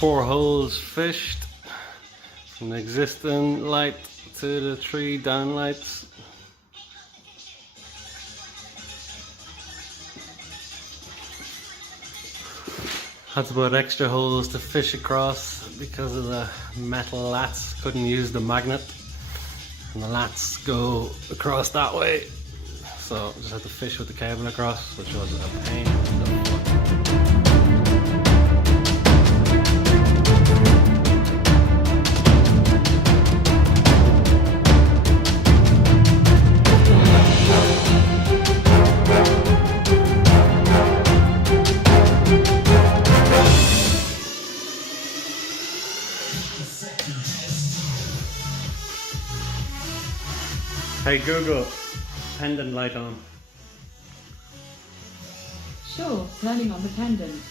4 holes fished from the existing light to the 3 downlights. Had to put extra holes to fish across because of the metal lats. Couldn't use the magnet, and the lats go across that way, so just had to fish with the cable across, which was a pain in the butt. Hey Google, pendant light on. Sure, turning on the pendant.